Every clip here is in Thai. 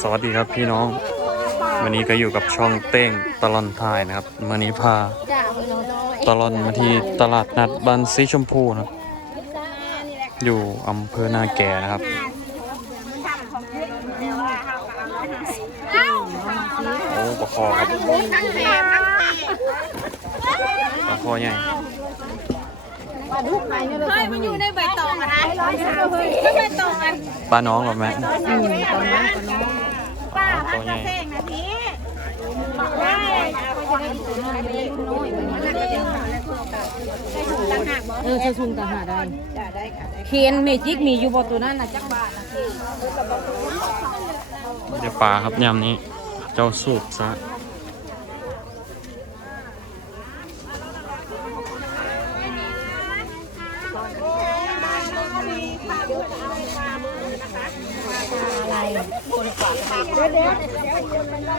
สวัสดีครับพี่น้อง วันนี้ก็อยู่กับช่องเต้งตลอนทายนะครับวันนี้พาตลอนมาที่ตลาดนัดบ้านสีชมพูนะครับ อยู่อำเภอนาแก่นะครับ โอ้ปลาคอครับปลาคอใหญ่ ฮ้ยมันอยู่ในใบตองอะนะไม่ใบตองอะปลาน้องหรอแม่ป้าตัวใหญ่แพงนะพี่ได้เออจะซุ่มต่างหากได้เคนเมจิกมีอยู่บ่ตัวนั้นน่ะจักบาทนะเดี๋ยวปลาครับยำนี้ เจ้าสูบซะ เ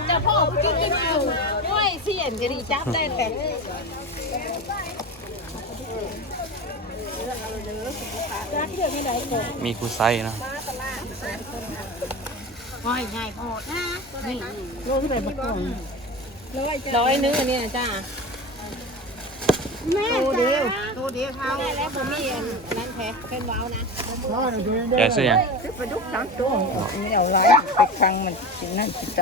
จ้าพ่อกินกินอยู่ด้วยเสียนจะดีจับได้แต่มีคูไซนะห้อยใหญ่โหดนะร้อยนึงอันนี้อเนะจ้า แม่ตัวเดียวตัวเดียวเขาแล้วผมมีอันนั้นแท้เป็นว้าวนะยายซื้อยังปลาดุกสามตัวไม่เอาไรไปครั้งมันสินั่นสิใจ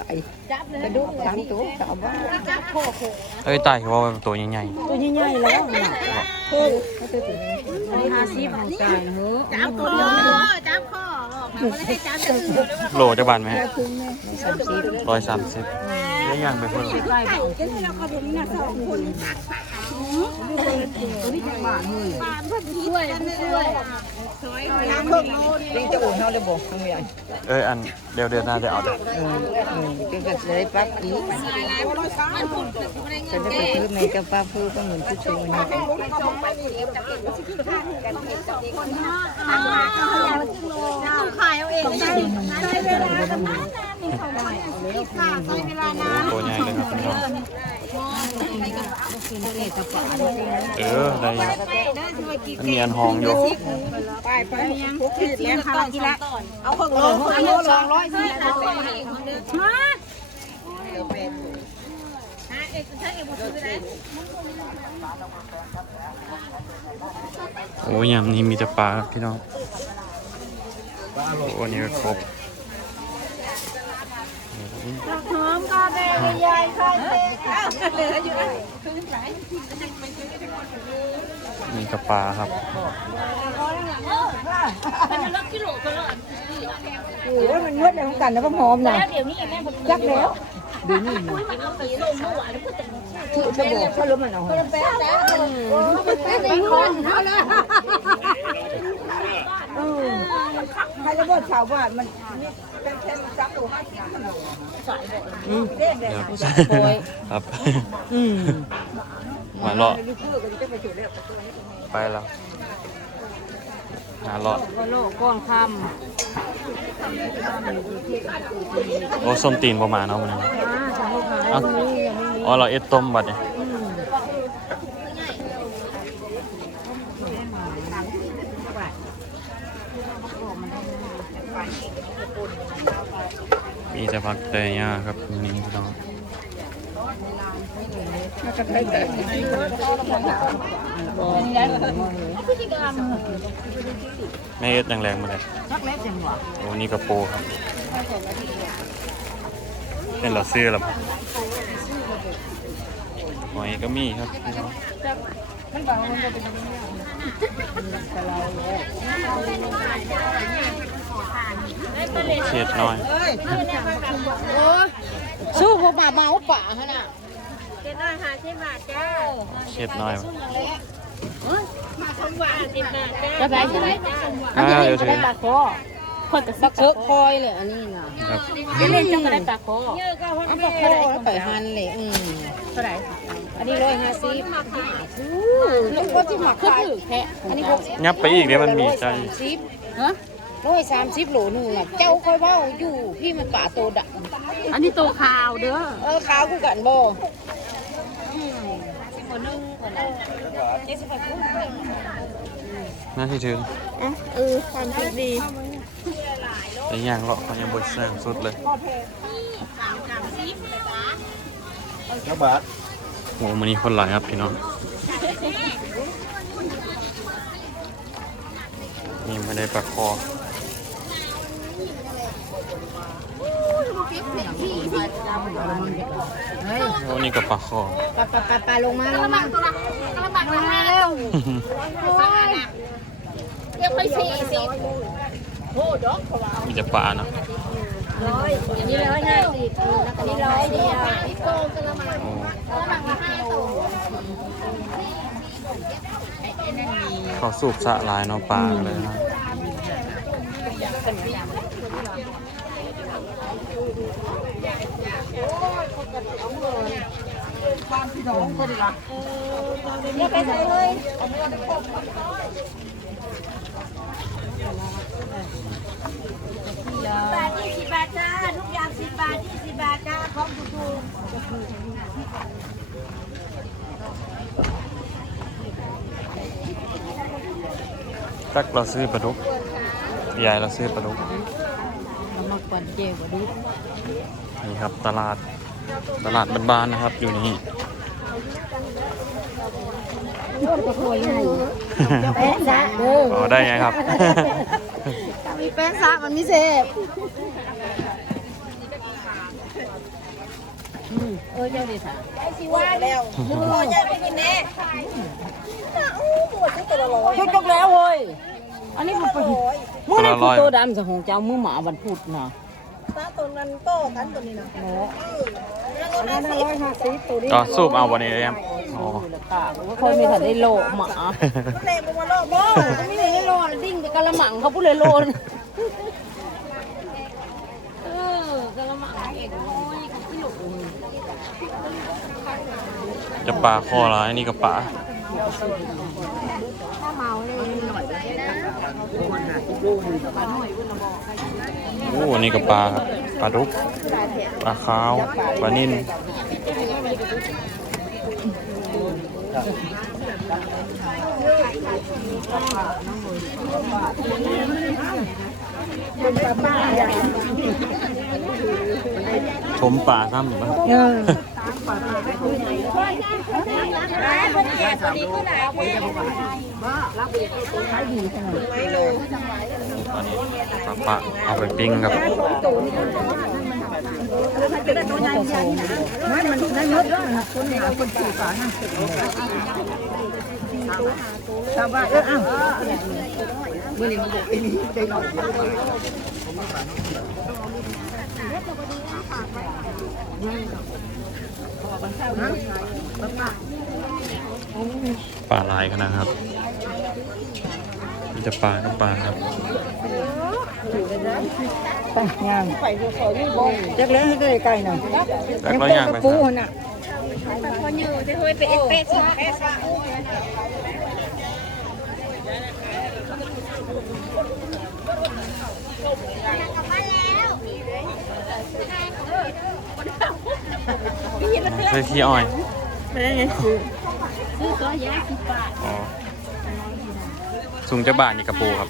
จับเลยปลาดุกสามตัวสาวบ้านจับโคโคเอ้ยตายว่าเป็นตัวใหญ่ตัวใหญ่ๆแล้วน่ะอันนี้ห้าสิบของจ่ายนะเฮ้อจับคอจับคอบอกนะไม่ได้จับจะถือเลยว่าๆโลจะบานไหมสามสิบร้อยสามสิบเลี้ยงยังไปเพิ่มใกล้บ่ช่วยช่วยสวยน้ำเพิ่มโน่นเลี้ยงจะอุ่นเขาเลยบอกทำไงเอ้ยอันเดี๋ยวเดือนหน้าจะเอาเด้อเออเออเลยปักปีมันผุดมันไม่ได้เงินจะได้ไปซื้อแม่จะป้าพื้นก็เหมือนที่ซื้อนี่ต้องขายเอาเองใช้เวลาประมานั้นมีของใหม่ค่ะใช้เวลานานตัวใหญ่เลยครับ เออได้อยู่ได้ช่วยกินมันมีอันหองอยู่ไปไปยังคิดแล้วค่ะกินล้วเอาของโลเอาโลสองร้อยสิมาหาเอกใช้เอกหมดเลยโอ้ยำนี้มีแต่ปลาครับพี่น้อง โอ้นี่ก็ครบ หอมก็แม่ยายค่ะเหลืออยู่นะมีกระปลาครับโอ้ยมันนวดในของกันนะพ่อหอมนะเดี๋ยวนี้แม่จักแล้วเดี๋ยวนี้ถือจะบอกถ้ารู้มันเอาเป็นคนเอาละเออให้ระบบชาวบ้านมันเป็นแค่จับตัวห้าสิบมันเด็กเด็กครับอืมหวานเลาะลูกเพื่อก็จะไปถือแล้วไปแล้ว หาเลาะก็โลกก้อนคโอ้ส้มตีนประมาณเนาะมันนี้ำอ่าจะให้ขายเอ้าตรงนี้ยังไม่มีอ๋อเราเอ็ดต้มบัดเนี่ยอืมมีแต่ผักแต่หญ้าครับมื้อนี้พี่น้อง แม่เอ็ดแรงๆมาเลยชักเล็กจังหวะโอ้นี่กระโปรงครับเป็นเราซื้อแล้วครับหอยก็มีครับพี่น้องเฉียดน้อยสู้พวกป่าเมาป่าฮะน่ะ เจ็ดร้อยห้าสิบบาทจ้าเฉียดน้อยมาสมหวานสิบบาทจ้าจะได้ใช่ไหมอ่าเดี๋ยวถือปลาคอเพิ่นก็สักเชอะคอยเลยอันนี้น่ะครับเล่นจังก็ได้ปลาคอเยอะก็พ่อเอาแม่ปลาคอแล้วไปหันเลยอืมเท่าไหร่อันนี้ร้อยห้าสิบลูกก็ที่หมักขึ้นถือแค่อันนี้หกสิบยับไปอีกเดี๋ยวมันมีใจสามสิบฮะร้อยสามสิบโหลหนึ่งอะเจ้าค่อยเว่าอยู่พี่มันป่าโตดะอันนี้โตขาวเด้อเออขาวกูกันบ่อืมค นนึงคนนึงเจ็ดสิบแปดคนน่าที่ถือเออความคิดดีใจแต่ย่างเลาะเขายังบดแซงสุดเลยแล้วบาทโอ้มันนี้คนหลายครับพี่น้องนี่ไม่ได้ปลาคอ โอ้นี่ก็ปลาคอปะปะปะปะลงมาลงมามาเร็วเรียกไปสี่สิบมีแต่ปลาเนาะอันนี้ร้อยห้าสิบอันนี้ร้อยเดียวพี่โกงกระมังโอ้กระมังละห้าตัวเขาสูบสะหลายเนาะปลาเลยนะ เรียไปเลยบาทยี่สิบบาทจ้าทุกอย่างสิบบาทยี่สิบบาทจ้าของถูกจักเราซื้อปลาดุกยายเราซื้อปลาดุก เรามาก่อนเจ๊กว่าดูนี่ครับตลาดตลาดบ้านๆนะครับ อยู่นี่แป๊ะจ้าเด้ออ๋อได้ไงครับมีแป้งซะมันมีเศษเออเจ้าดีสาสิว่าแล้วมึงรอใจไปกินแน่อู้หมดตั้งแต่ละร้อยจบแล้วเว้ยอันนี้มันไปตัวละร้อยตัวดำจากของเจ้ามือหมาวันพุธนะ ตาตัวนั้นโตกันตัวนี้นะโอ้อันนั้นร้อยห้าสิบตัวนี้ก็สูบเอาวันนี้เลยครับอ๋อว่าคนมีถันได้โลหมาเล่มึงมาลอกบ่ก็ไม่ได้โลดิ้งไปกะละมังเขาพูดเลยโลนเออกะละมังเองโอ้ยเขาขึ้นหลุมจะปลาคอร้ายนี่ก็ปลาโอ้นี่ นี่ก็ปลาครับปลาดุกปลาขาวปลานิ่นช มป่าซ้ำหรือเปล่าตอนนี้ปลาเอาไปปิ้งกับชาวบ้านเอออ้าวเมื่อนี้มันบอกไอ้นี่ใจหน่อย ปลาลายกันนะครับมีแต่ปลากับปลาครับไปย่างไปดูเขานี่บ่จักแล้วให้ได้ไก่หน่อยแล้วก็ย่างไปปูครับน่ะคนอยู่จะ เคยไปเอ็กเป๊ะเป๊ะซะใช่ที่อ้อยซื้อตัวแยกสิบบาทอ๋อสูงจะบาทนี่กระปูครับ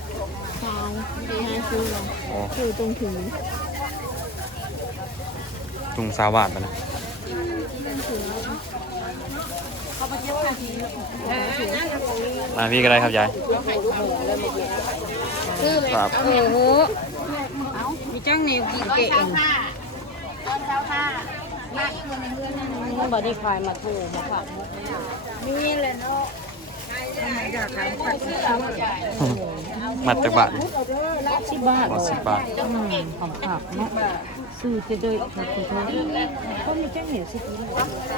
สองสี่ห้าซื้อลงอ๋อคือตรงถึงจุงสาวบาทไปนะมาพี่ก็ได้ครับยายซื้อไหมครับโอ้โหมีจ้างแนวกินเก่งเช้าค่ะตอนเช้าค่ะมาอีกคนในเรือนนั่น มันบอดี้คลายมาถูกมาฝากมีเลยเนาะมัดจากบาทสิบบาทอ๋อสิบบาทอืมของผักเนาะซื้อจะได้ถูกถูกก็มีจ้างเหนียวสิบ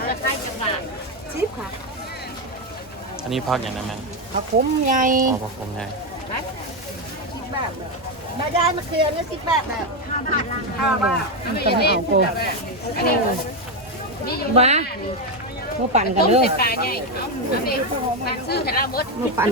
จะขายจังหวัดอันนี้พักอย่างไรแม่ผักขมใหญ่อ๋อพักผมไงแม่ยายมาเคลียร์เนี่ยสิบบาทแบบห้าบาทละห้าบาทมันเป็นของกู บ้าเมื่อปั่นกันเด้อปลาใหญ่เอาอันนี้ซื้อให้เราหมดเมื่อปั่น